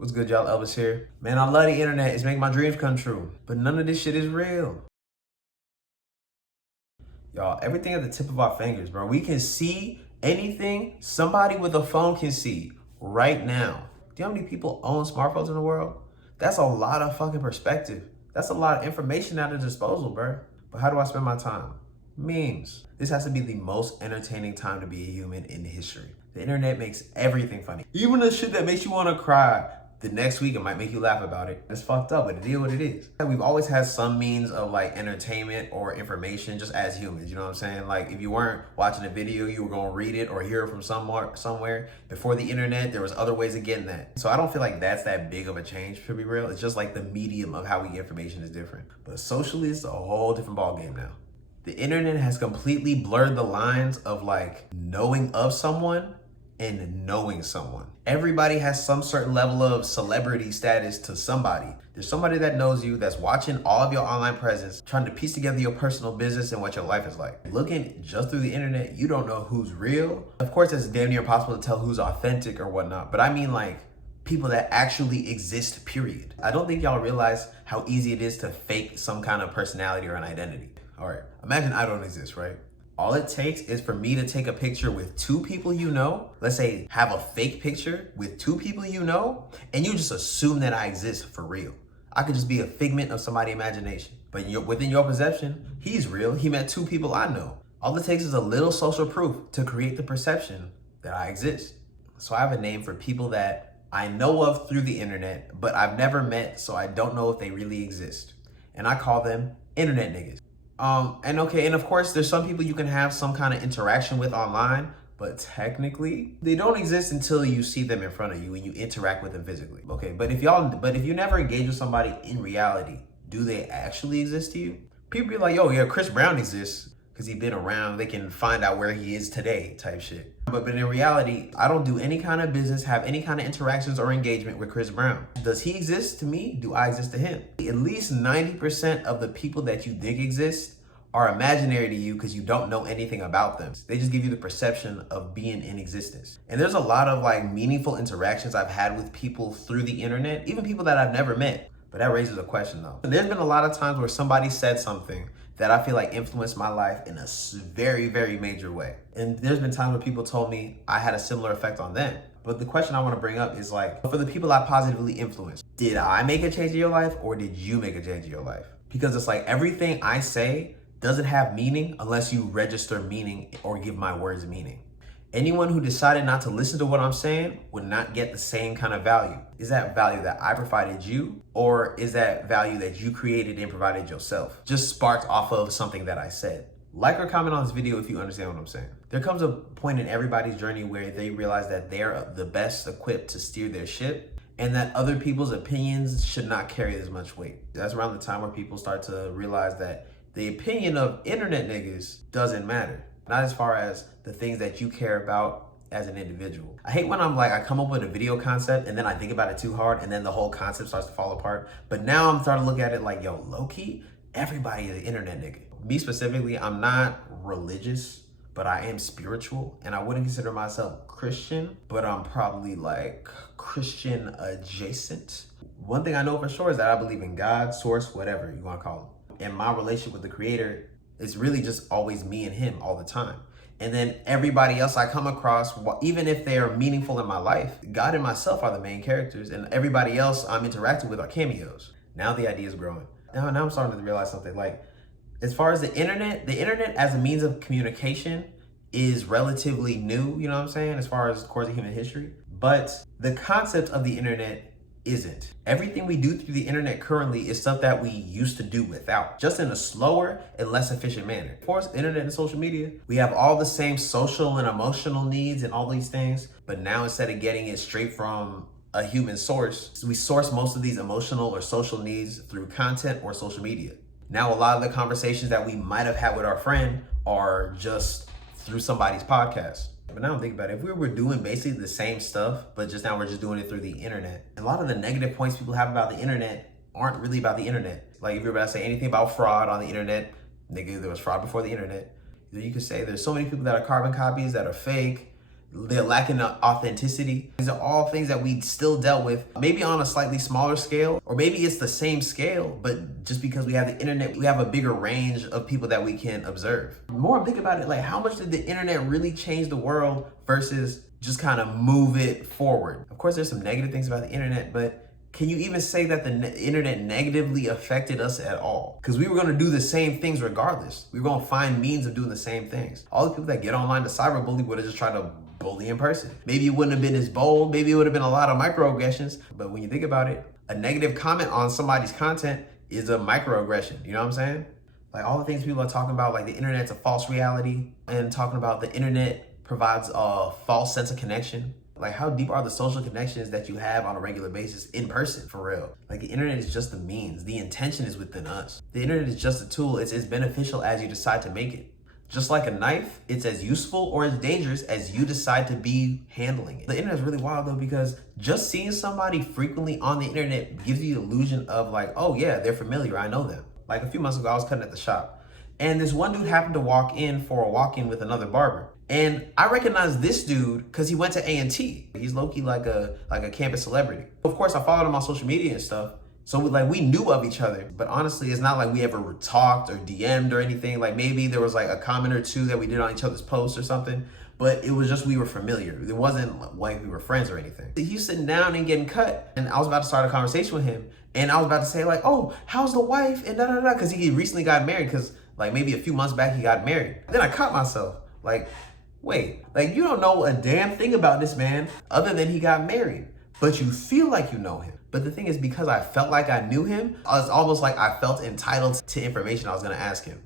What's good, y'all? Elvis here. Man, I love the internet. It's making my dreams come true. But none of this shit is real. Y'all, everything at the tip of our fingers, bro. We can see anything somebody with a phone can see right now. Do you know how many people own smartphones in the world? That's a lot of fucking perspective. That's a lot of information at their disposal, bro. But how do I spend my time? Memes. This has to be the most entertaining time to be a human in history. The internet makes everything funny. Even the shit that makes you want to cry. The next week, it might make you laugh about it. It's fucked up, but it is what it is. We've always had some means of like entertainment or information just as humans, you know what I'm saying? Like if you weren't watching a video, you were gonna read it or hear it from somewhere. Before the internet, there was other ways of getting that. So I don't feel like that's that big of a change, to be real. It's just like the medium of how we get information is different. But socially, it's a whole different ballgame now. The internet has completely blurred the lines of like knowing of someone and knowing someone. Everybody has some certain level of celebrity status to somebody. There's somebody that knows you, that's watching all of your online presence, trying to piece together your personal business and what your life is like. Looking just through the internet, you don't know who's real. Of course, it's damn near impossible to tell who's authentic or whatnot, but I mean like people that actually exist, period. I don't think y'all realize how easy it is to fake some kind of personality or an identity. All right, imagine I don't exist, right? All it takes is for me to take a picture with two people you know, let's say have a fake picture with two people you know, and you just assume that I exist for real. I could just be a figment of somebody's imagination. But within your perception, he's real. He met two people I know. All it takes is a little social proof to create the perception that I exist. So I have a name for people that I know of through the internet, but I've never met, so I don't know if they really exist. And I call them internet niggas. And of course, there's some people you can have some kind of interaction with online, but technically, they don't exist until you see them in front of you and you interact with them physically. Okay, but if you never engage with somebody in reality, do they actually exist to you? People be like, yo, yeah, Chris Brown exists because he's been around. They can find out where he is today type shit. But in reality, I don't do any kind of business, have any kind of interactions or engagement with Chris Brown. Does he exist to me? Do I exist to him? At least 90% of the people that you think exist are imaginary to you because you don't know anything about them. They just give you the perception of being in existence. And there's a lot of like meaningful interactions I've had with people through the internet, even people that I've never met. But that raises a question though. There's been a lot of times where somebody said something that I feel like influenced my life in a very, very major way. And there's been times where people told me I had a similar effect on them. But the question I want to bring up is like, for the people I positively influenced, did I make a change in your life or did you make a change in your life? Because it's like everything I say doesn't have meaning unless you register meaning or give my words meaning. Anyone who decided not to listen to what I'm saying would not get the same kind of value. Is that value that I provided you, or is that value that you created and provided yourself? Just sparked off of something that I said. Like or comment on this video if you understand what I'm saying. There comes a point in everybody's journey where they realize that they're the best equipped to steer their ship and that other people's opinions should not carry as much weight. That's around the time where people start to realize that the opinion of internet niggas doesn't matter. Not as far as the things that you care about as an individual. I hate when I come up with a video concept and then I think about it too hard and then the whole concept starts to fall apart. But now I'm starting to look at it like, yo, low-key, everybody is an internet nigga. Me specifically, I'm not religious, but I am spiritual. And I wouldn't consider myself Christian, but I'm probably like Christian adjacent. One thing I know for sure is that I believe in God, source, whatever you wanna call him. And my relationship with the creator is really just always me and him all the time. And then everybody else I come across, even if they are meaningful in my life, God and myself are the main characters and everybody else I'm interacting with are cameos. Now the idea is growing. Now I'm starting to realize something. Like, as far as the internet as a means of communication is relatively new, you know what I'm saying? As far as the course of human history. But the concept of the internet isn't. Everything we do through the internet currently is stuff that we used to do without, just in a slower and less efficient manner. Of course, internet and social media, we have all the same social and emotional needs and all these things, but now instead of getting it straight from a human source, we source most of these emotional or social needs through content or social media. Now, a lot of the conversations that we might have had with our friend are just through somebody's podcast. But now I'm thinking about it, if we were doing basically the same stuff, but just now we're just doing it through the internet, a lot of the negative points people have about the internet aren't really about the internet. Like if you're about to say anything about fraud on the internet, nigga, there was fraud before the internet. You could say there's so many people that are carbon copies that are fake. they're lacking authenticity. These are all things that we still dealt with, maybe on a slightly smaller scale, or maybe it's the same scale, but just because we have the internet, we have a bigger range of people that we can observe. The more I'm thinking about it, like, how much did the internet really change the world versus just kind of move it forward? Of course, there's some negative things about the internet, but can you even say that the internet negatively affected us at all? Because we were going to do the same things regardless. We were going to find means of doing the same things. All the people that get online to cyberbully would have just tried to bully in person. Maybe it wouldn't have been as bold. Maybe it would have been a lot of microaggressions. But when you think about it, a negative comment on somebody's content is a microaggression. You know what I'm saying? Like, all the things people are talking about, like the internet's a false reality, and talking about the internet provides a false sense of connection. Like, how deep are the social connections that you have on a regular basis in person, for real? Like, the internet is just the means. The intention is within us. The internet is just a tool. It's as beneficial as you decide to make it. Just like a knife, it's as useful or as dangerous as you decide to be handling it. The internet is really wild though, because just seeing somebody frequently on the internet gives you the illusion of like, oh yeah, they're familiar, I know them. Like, a few months ago, I was cutting at the shop, and this one dude happened to walk in for a walk-in with another barber. And I recognized this dude because he went to A&T. He's low-key like a campus celebrity. Of course, I followed him on social media and stuff. So we knew of each other, but honestly, it's not like we ever talked or DM'd or anything. Like, maybe there was like a comment or two that we did on each other's posts or something, but it was just, we were familiar. It wasn't like we were friends or anything. He's sitting down and getting cut, and I was about to start a conversation with him, and I was about to say like, oh, how's the wife, and da-da-da, because he recently got married, because like maybe a few months back he got married. Then I caught myself, like, wait, like, you don't know a damn thing about this man other than he got married, but you feel like you know him. But the thing is, because I felt like I knew him, it's almost like I felt entitled to information I was gonna ask him.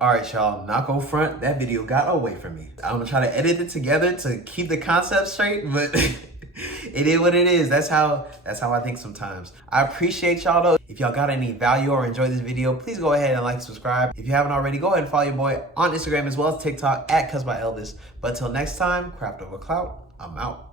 All right, y'all, not gonna front, that video got away from me. I'm gonna try to edit it together to keep the concept straight, but it is what it is. That's how I think sometimes. I appreciate y'all though. If y'all got any value or enjoyed this video, please go ahead and like, subscribe. If you haven't already, go ahead and follow your boy on Instagram as well as TikTok at @CuzByElvis. But till next time, craft over clout, I'm out.